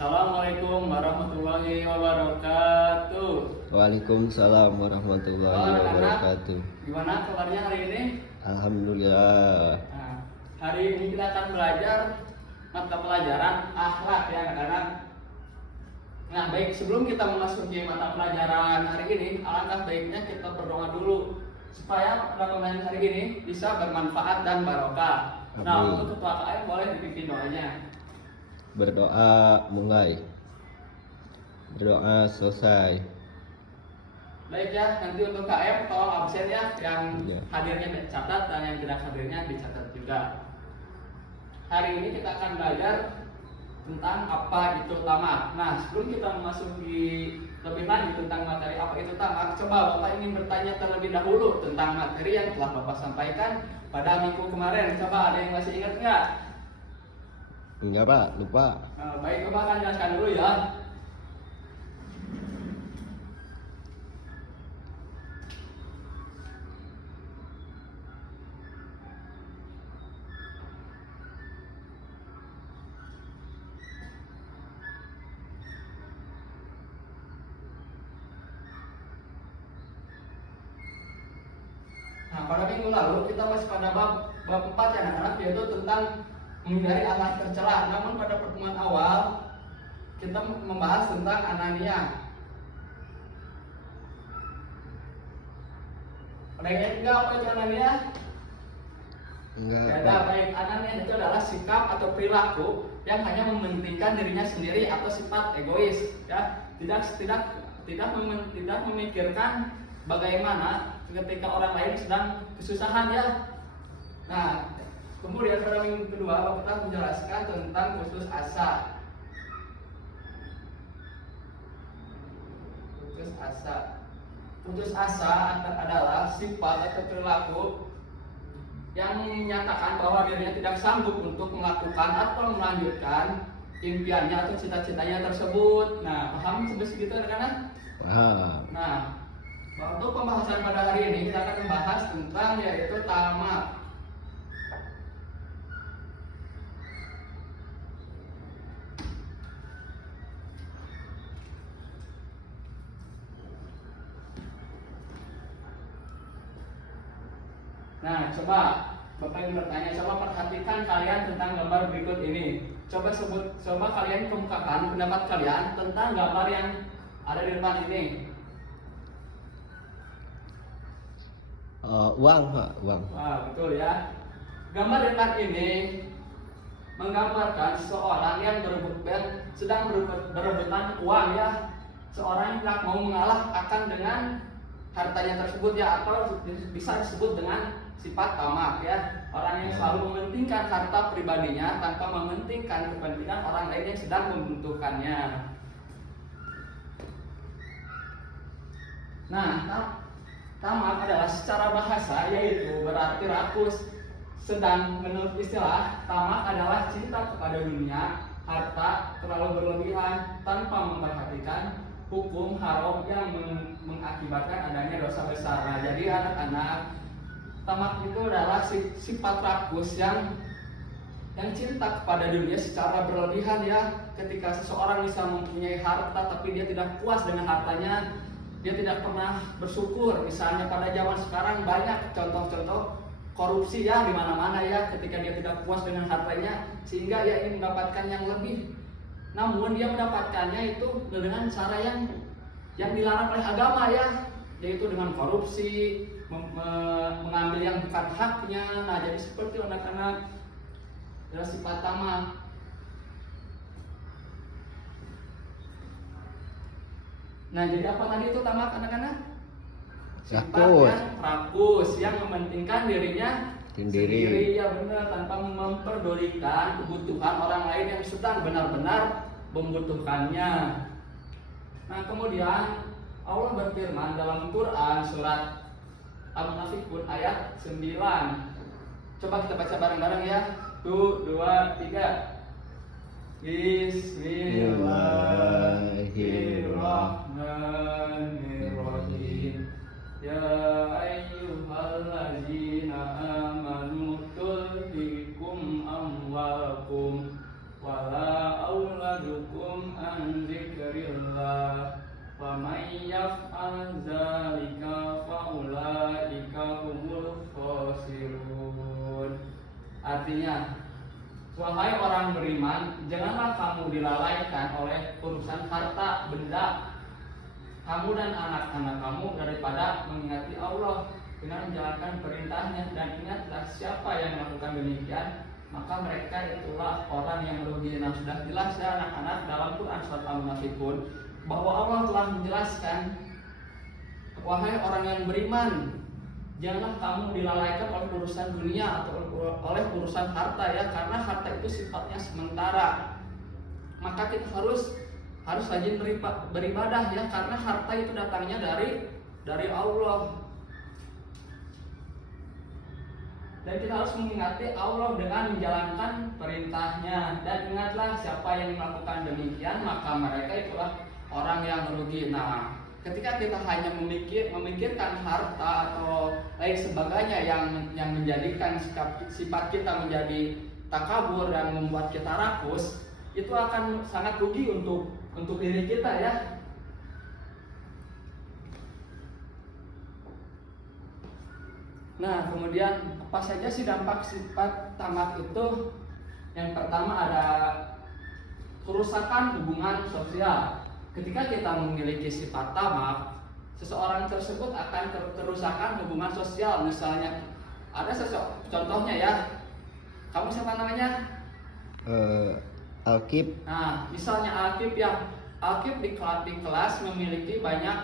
Assalamualaikum warahmatullahi wabarakatuh. Waalaikumsalam warahmatullahi wabarakatuh. Gimana kabarnya hari ini? Alhamdulillah. Nah, hari ini kita akan belajar mata pelajaran akhlak ya anak-anak. Nah, baik sebelum kita memasuki mata pelajaran hari ini, alangkah baiknya kita berdoa dulu supaya pelajaran hari ini bisa bermanfaat dan barokah. Nah, Amin. untuk ketua KM boleh dipimpin doanya. Berdoa mulai. Berdoa selesai. Baik ya, nanti untuk KM tolong absen ya, yang Ya. hadirnya dicatat dan yang tidak hadirnya dicatat juga. Hari ini kita akan belajar tentang apa itu tamak. Nah, sebelum kita memasuki lebih lanjut tentang materi apa itu tamak, coba Bapak ingin bertanya terlebih dahulu tentang materi yang telah Bapak sampaikan pada minggu kemarin. Coba ada yang masih ingat nggak? Enggak Pak, lupa. Baik, Bapak akan jelaskan dulu ya. Nah, pada minggu lalu kita masih pada bab 4 ya anak-anak, yaitu tentang menghindari akhlak tercela. Namun pada pertemuan awal kita membahas tentang anania. Ada yang ingat nggak apa itu anania? Enggak. Ya, Pak. baik. Anania itu adalah sikap atau perilaku yang hanya mementingkan dirinya sendiri atau sifat egois, ya. Tidak memikirkan bagaimana ketika orang lain sedang kesusahan ya. Nah, kemudian pada minggu kedua Bapak menjelaskan tentang putus asa. Putus asa adalah sifat atau perilaku yang menyatakan bahwa dirinya tidak sanggup untuk melakukan atau melanjutkan impiannya atau cita-citanya tersebut. Nah, paham sampai segitu anak-anak? Paham. Nah, untuk pembahasan pada hari ini kita akan membahas tentang yaitu tamak. Nah, coba Bapak yang bertanya, coba perhatikan kalian tentang gambar berikut ini. Coba kalian kemukakan pendapat kalian tentang gambar yang ada di depan ini. Uang Pak, uang. Wah, betul ya. Gambar depan ini menggambarkan seorang yang sedang berebutan uang ya. Seorang yang tidak mau mengalah akan dengan hartanya tersebut ya, atau bisa disebut dengan sifat tamak ya. Orang yang selalu mementingkan harta pribadinya tanpa mementingkan kepentingan orang lain yang sedang membutuhkannya. Nah, tamak adalah secara bahasa yaitu berarti rakus. Sedang menurut istilah, tamak adalah cinta kepada dunia, harta terlalu berlebihan tanpa memperhatikan hukum haram yang mengakibatkan adanya dosa besar. Nah, jadi anak-anak, tamak itu adalah sifat rakus yang cinta kepada dunia secara berlebihan ya. Ketika seseorang bisa mempunyai harta tapi dia tidak puas dengan hartanya, dia tidak pernah bersyukur. Misalnya pada zaman sekarang banyak contoh-contoh korupsi ya di mana-mana ya, ketika dia tidak puas dengan hartanya sehingga dia ingin mendapatkan yang lebih. Namun dia mendapatkannya itu dengan cara yang dilarang oleh agama ya, yaitu dengan korupsi, mengambil yang bukan haknya. Nah, jadi seperti anak-anak adalah sifat tamak. Nah, jadi apa tadi itu tamak anak-anak? Sifat yang rakus, yang mementingkan dirinya sendiri ya, benar, tanpa memperdulikan kebutuhan orang lain yang sedang benar-benar membutuhkannya. Nah, kemudian Allah berfirman dalam Quran surat Al-Munafiqun ayat 9. Coba kita baca bareng-bareng ya. 1, 2, 3. Bismillahirrahmanirrahim. Ya ayyuhalladzina amanu tulhikum amwalakum wala auladukum an dzikrillah wa may yaf'al dzalika fa ulaika humul khasirun. Artinya, wahai orang beriman, janganlah kamu dilalaikan oleh urusan harta benda kamu dan anak-anak kamu daripada mengingati Allah dengan menjalankan perintahnya. Dan ingatlah, siapa yang melakukan demikian, maka mereka itulah orang yang merugi. Nah, sudah jelas ya anak-anak dalam Quran surat Al-Munafiqun bahwa Allah telah menjelaskan, wahai orang yang beriman, janganlah kamu dilalaikan oleh urusan dunia atau oleh urusan harta ya, karena harta itu sifatnya sementara. Maka kita harus rajin beribadah ya, karena harta itu datangnya dari Allah. Dan kita harus mengingati Allah dengan menjalankan perintahnya. Dan ingatlah, siapa yang melakukan demikian, maka mereka itulah orang yang merugi. Nah, ketika kita hanya memikirkan harta atau lain sebagainya yang menjadikan sifat kita menjadi takabur dan membuat kita rakus, itu akan sangat rugi untuk diri kita ya. Nah, kemudian apa saja sih dampak sifat tamak itu? Yang pertama ada kerusakan hubungan sosial. Ketika kita memiliki sifat tamak, seseorang tersebut akan kerusakan hubungan sosial. Misalnya ada contohnya ya. Kamu siapa namanya? Alkib. Nah, misalnya Alkib ya. Alkib di kelas memiliki banyak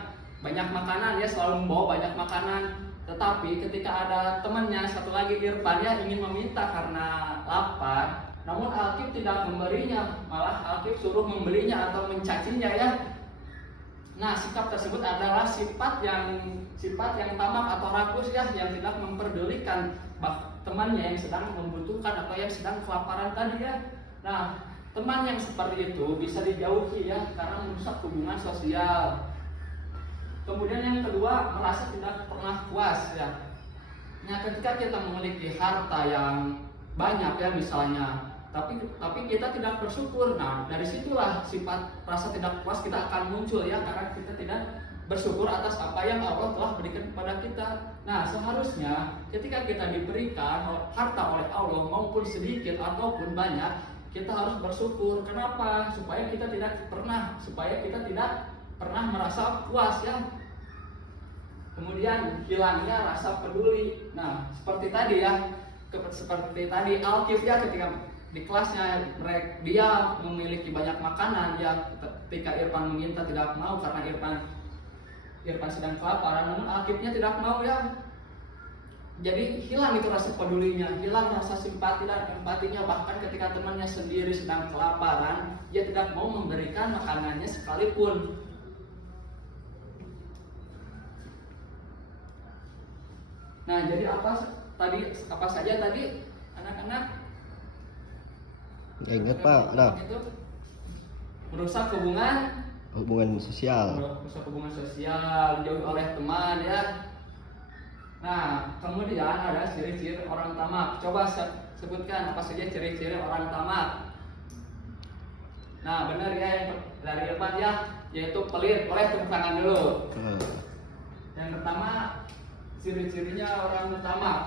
makanan ya, selalu membawa banyak makanan. Tetapi ketika ada temannya satu lagi, Irfan ya, ingin meminta karena lapar, namun Alkib tidak memberinya, malah Alkib suruh membelinya atau mencacinya ya. Nah, sikap tersebut adalah sifat yang tamak atau rakus ya, yang tidak memperdulikan temannya yang sedang membutuhkan atau yang sedang kelaparan tadi ya. Nah, teman yang seperti itu bisa dijauhi ya, karena merusak hubungan sosial. Kemudian yang kedua, merasa tidak pernah puas ya. Nah, ketika kita memiliki harta yang banyak ya misalnya, tapi kita tidak bersyukur. Nah, dari situlah sifat rasa tidak puas kita akan muncul ya, karena kita tidak bersyukur atas apa yang Allah telah berikan kepada kita. Nah, seharusnya ketika kita diberikan harta oleh Allah, maupun sedikit ataupun banyak, kita harus bersyukur. Kenapa? Supaya kita tidak pernah merasa puas ya. Kemudian hilangnya rasa peduli. Nah, seperti tadi Alkif ya, ketika di kelasnya dia memiliki banyak makanan ya, ketika Irfan meminta tidak mau karena Irfan sedang kelaparan, namun Alkifnya tidak mau ya. Jadi hilang itu rasa pedulinya, hilang rasa simpati dan empatinya. Bahkan ketika temannya sendiri sedang kelaparan, dia tidak mau memberikan makanannya sekalipun. Nah, jadi apa saja tadi anak-anak? Ingat Pak, dah. Itu merusak hubungan sosial. Merusak hubungan sosial, dijauhi oleh teman ya. Nah, kemudian ada ciri-ciri orang tamak. Coba sebutkan apa saja ciri-ciri orang tamak. Nah, benar ya yang dari Irfan ya, yaitu pelit. Boleh tepuk tangan dulu. Yang pertama, ciri-cirinya orang tamak.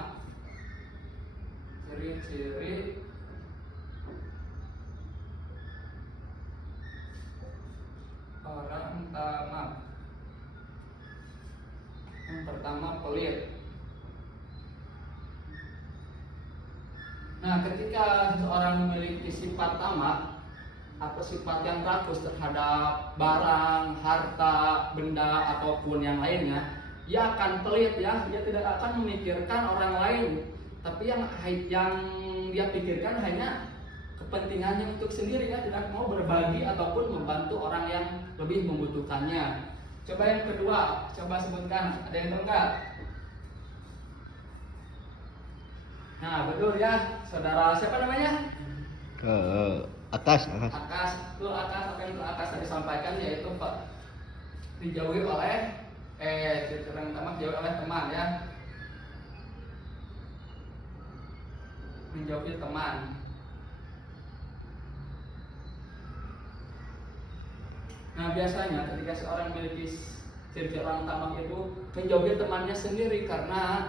Ciri-ciri orang tamak. Yang pertama, pelit. Nah, ketika seorang memiliki sifat tamak atau sifat yang rakus terhadap barang, harta, benda ataupun yang lainnya, dia akan pelit ya. Dia tidak akan memikirkan orang lain, tapi yang dia pikirkan hanya kepentingannya untuk sendiri ya, tidak mau berbagi ataupun membantu orang yang lebih membutuhkannya. Coba yang kedua, coba sebutkan, ada yang tahu nggak? Nah, betul ya, saudara siapa namanya? Akas. Akas, itu Akas, apa yang Akas tadi sampaikan yaitu dijauhi oleh yang tamak dijauhi oleh teman ya, menjauhi teman. Nah biasanya ketika seorang memiliki ciri-ciri orang tamak itu menjauhi temannya sendiri karena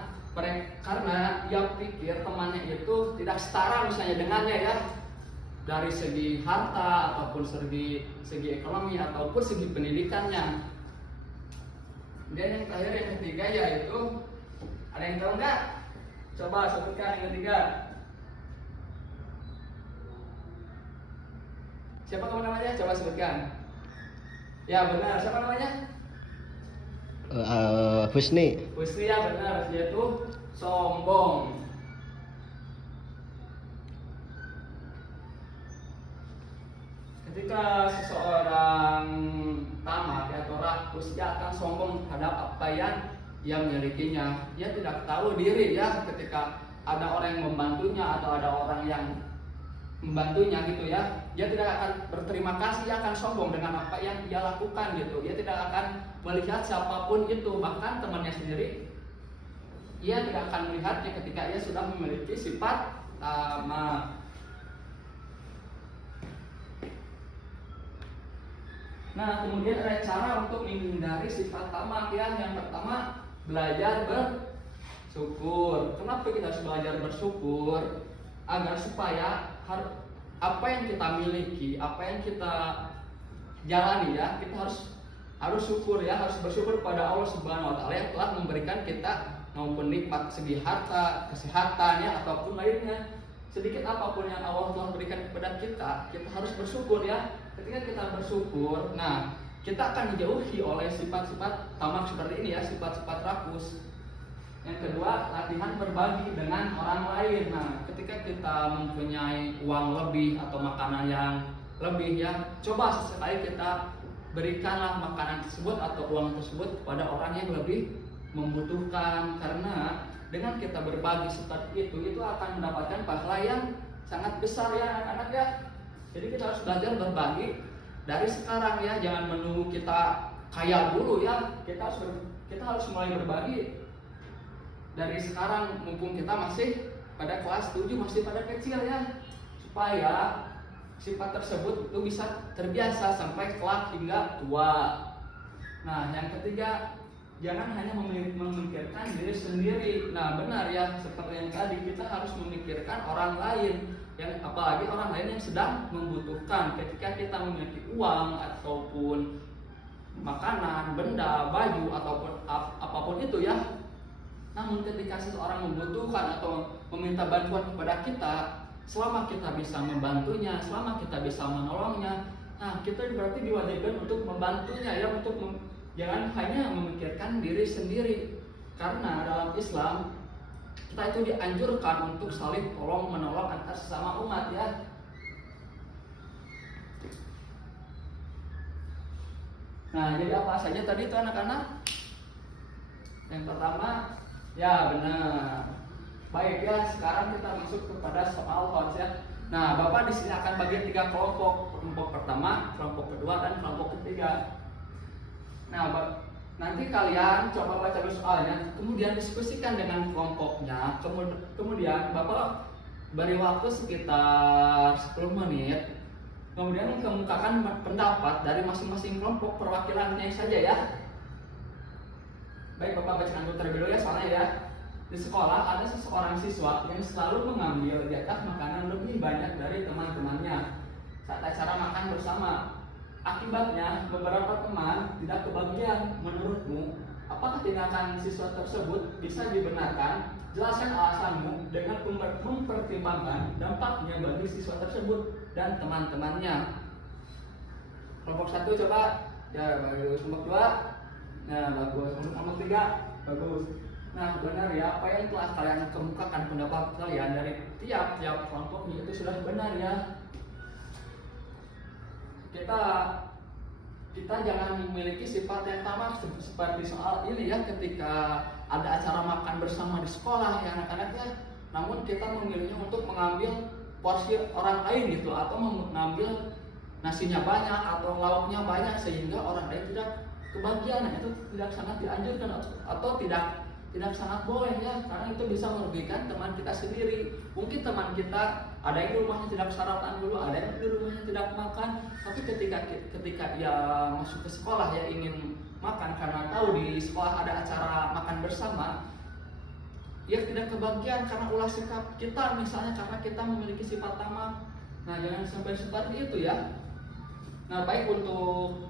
dia pikir temannya itu tidak setara misalnya dengannya ya, dari segi harta ataupun segi ekonomi ataupun segi pendidikannya. Dan yang terakhir yang ketiga yaitu, ada yang tahu nggak? Coba sebutkan yang ketiga. Siapa kamu namanya? Coba sebutkan. Ya benar, siapa namanya? Husni. Husni ya benar, yaitu sombong. Ketika seseorang tamak atau rakus, dia akan sombong terhadap apa yang ia milikinya. Dia tidak tahu diri ya, ketika ada orang yang membantunya atau ada orang yang membantunya gitu ya, dia tidak akan berterima kasih, dia akan sombong dengan apa yang dia lakukan gitu. Dia tidak akan melihat siapapun itu, bahkan temannya sendiri ia tidak akan melihatnya ketika ia sudah memiliki sifat tamak. Nah kemudian ada cara untuk menghindari sifat tamak ya. Yang pertama, belajar bersyukur. Kenapa kita harus belajar bersyukur? Agar supaya apa yang kita miliki, apa yang kita jalani ya, kita harus syukur ya, harus bersyukur kepada Allah Subhanahu wa taala yang telah memberikan kita maupun nikmat segi harta, kesehatan ya, ataupun lainnya. Sedikit apapun yang Allah telah berikan kepada kita, kita harus bersyukur ya. Ketika kita bersyukur, nah kita akan dijauhi oleh sifat-sifat tamak seperti ini ya, sifat-sifat rakus. Yang kedua, latihan berbagi dengan orang lain. Nah, ketika kita mempunyai uang lebih atau makanan yang lebih ya, coba sesekali kita berikanlah makanan tersebut atau uang tersebut kepada orang yang lebih membutuhkan. Karena dengan kita berbagi seperti itu akan mendapatkan pahala yang sangat besar ya anak-anak ya. Jadi kita harus belajar berbagi dari sekarang ya, jangan menunggu kita kaya dulu ya. Kita harus mulai berbagi dari sekarang, mumpung kita masih pada kelas 7, masih pada kecil ya, supaya sifat tersebut itu bisa terbiasa sampai kelak hingga tua. Nah yang ketiga, jangan hanya memikirkan diri sendiri. Nah benar ya, seperti yang tadi, kita harus memikirkan orang lain, yang apalagi orang lain yang sedang membutuhkan. Ketika kita memiliki uang ataupun makanan, benda, baju ataupun apapun itu ya, namun ketika seseorang membutuhkan atau meminta bantuan kepada kita, selama kita bisa membantunya, selama kita bisa menolongnya, nah kita berarti diwajibkan untuk membantunya ya, jangan hanya memikirkan diri sendiri. Karena dalam Islam kita itu dianjurkan untuk saling tolong menolong antar sesama umat ya. Nah jadi apa saja tadi itu anak-anak? Yang pertama, ya benar. Baik ya, sekarang kita masuk kepada soal konsep. Nah, Bapak di sini akan bagi 3 kelompok. Kelompok pertama, kelompok kedua, dan kelompok ketiga. Nah, nanti kalian coba baca dulu soalnya, kemudian diskusikan dengan kelompoknya. Kemudian Bapak beri waktu sekitar 10 menit. Kemudian mengemukakan pendapat dari masing-masing kelompok perwakilannya saja ya. Baik, Bapak bacakan dulu terlebih dahulu ya, soalnya ya. Di sekolah ada seseorang siswa yang selalu mengambil jatah makanan lebih banyak dari teman-temannya saat acara makan bersama. Akibatnya beberapa teman tidak kebagian. Menurutmu, apakah tindakan siswa tersebut bisa dibenarkan? Jelaskan alasanmu dengan mempertimbangkan dampaknya bagi siswa tersebut dan teman-temannya. Kelompok 1 coba. Ya, bagus. Kelompok 2. Nah, bagus. Kelompok 3. Bagus. Nah, benar ya, apa yang telah kalian kemukakan pendapat kalian dari tiap-tiap kelompoknya itu sudah benar ya. Kita jangan memiliki sifat yang tamak seperti soal ini ya, ketika ada acara makan bersama di sekolah ya anak-anak ya. Namun kita memilihnya untuk mengambil porsi orang lain gitu, atau mengambil nasinya banyak atau lauknya banyak sehingga orang lain tidak kebagian. Nah, itu tidak sangat dianjurkan atau tidak tidak sangat boleh ya, karena itu bisa merugikan teman kita sendiri. Mungkin teman kita ada yang di rumahnya tidak sarapan dulu, ada yang di rumahnya tidak makan, tapi ketika dia masuk ke sekolah ya ingin makan karena tahu di sekolah ada acara makan bersama, dia tidak kebagian karena ulah sikap kita, misalnya karena kita memiliki sifat tamak. Nah, jangan sampai seperti itu ya. Nah, baik untuk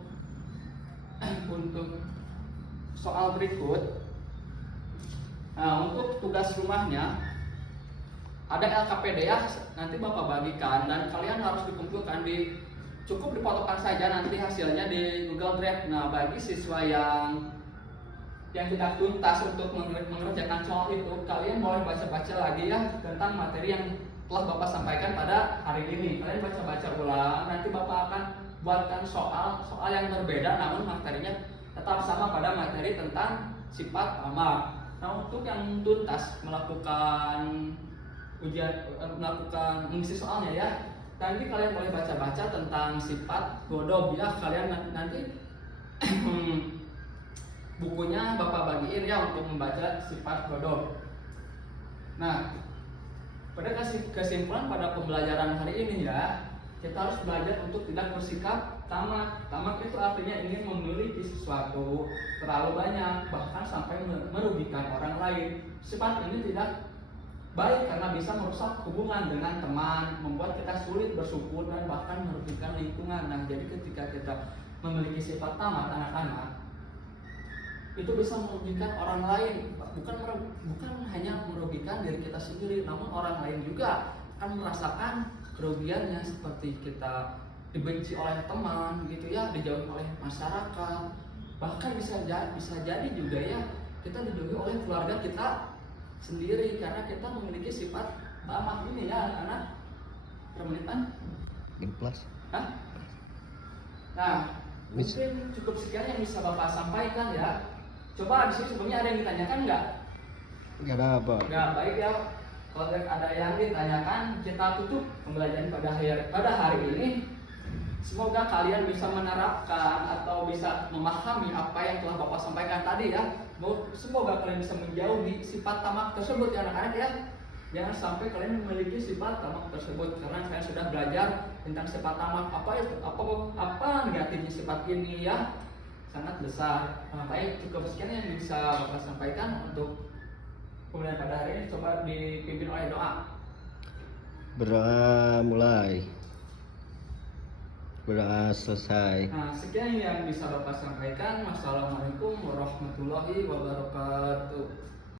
soal berikut. Nah, untuk tugas rumahnya ada LKPD ya, nanti Bapak bagikan dan kalian harus dikumpulkan cukup dipotongkan saja nanti hasilnya di Google Drive. Nah, bagi siswa yang tidak tuntas untuk mengerjakan soal itu, kalian boleh baca-baca lagi ya tentang materi yang telah Bapak sampaikan pada hari ini. Kalian baca-baca ulang, nanti Bapak akan buatkan soal yang berbeda namun materinya tetap sama pada materi tentang sifat tamak. Nah, untuk yang tuntas melakukan mengisi soalnya ya, nanti kalian boleh baca-baca tentang sifat godob ya. Kalian nanti bukunya Bapak bagiin ya untuk membaca sifat godob. Nah, pada kesimpulan pada pembelajaran hari ini ya, kita harus belajar untuk tidak bersikap tamak. Tamak itu artinya ingin memiliki sesuatu terlalu banyak, bahkan sampai merugikan orang lain. Sifat ini tidak baik karena bisa merusak hubungan dengan teman, membuat kita sulit bersyukur dan bahkan merugikan lingkungan. Nah, jadi ketika kita memiliki sifat tamak anak-anak, itu bisa merugikan orang lain, bukan hanya merugikan diri kita sendiri, namun orang lain juga akan merasakan kerugiannya, seperti kita dibenci oleh teman gitu ya, dijauhi oleh masyarakat, bahkan bisa jadi juga ya kita dijauhi oleh keluarga kita sendiri karena kita memiliki sifat tamak ini ya anak-anak. Permenitan? Plus. Hah? Nah, mungkin cukup sekian yang bisa Bapak sampaikan ya. Coba di sini sebelumnya ada yang ditanyakan nggak? Nggak ada apa. Nggak, baik ya. Kalau ada yang ditanyakan, kita tutup pembelajaran pada hari ini. Semoga kalian bisa menerapkan atau bisa memahami apa yang telah Bapak sampaikan tadi ya. Semoga kalian bisa menjauhi sifat tamak tersebut ya anak-anak ya. Jangan sampai kalian memiliki sifat tamak tersebut karena kalian sudah belajar tentang sifat tamak, apa negatifnya sifat ini ya, sangat besar. Nah, baik, cukup sekian yang bisa Bapak sampaikan untuk pembelajaran pada hari ini. Coba dipimpin oleh doa. Berdoa mulai. Berdoa selesai. Nah, sekian yang bisa Bapak sampaikan. Wassalamualaikum warahmatullahi wabarakatuh.